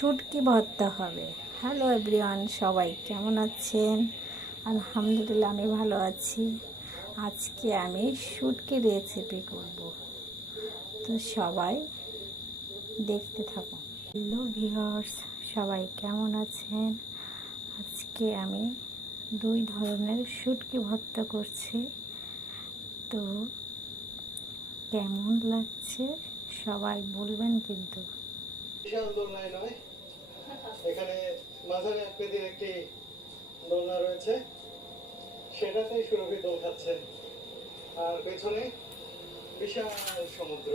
শুটকি ভর্তা হবে। হ্যালো এভরিওয়ান, সবাই কেমন আছেন? আলহামদুলিল্লাহ আমি ভালো আছি। আজকে আমি শুটকি রেসিপি করব, তো সবাই দেখতে থাকুন। হ্যালো ভিউয়ার্স, সবাই কেমন আছেন? আজকে আমি 2 ধরনের শুটকি ভর্তা করছি, তো কেমন লাগছে সবাই বলবেন কিন্তু। বিশাল দোলনায় নয়, এখানে মাঝারি আকৃতির একটি দোলনা রয়েছে, সেটাতেই সুরভি দোল খাচ্ছে। আর পেছনে বিশাল সমুদ্র।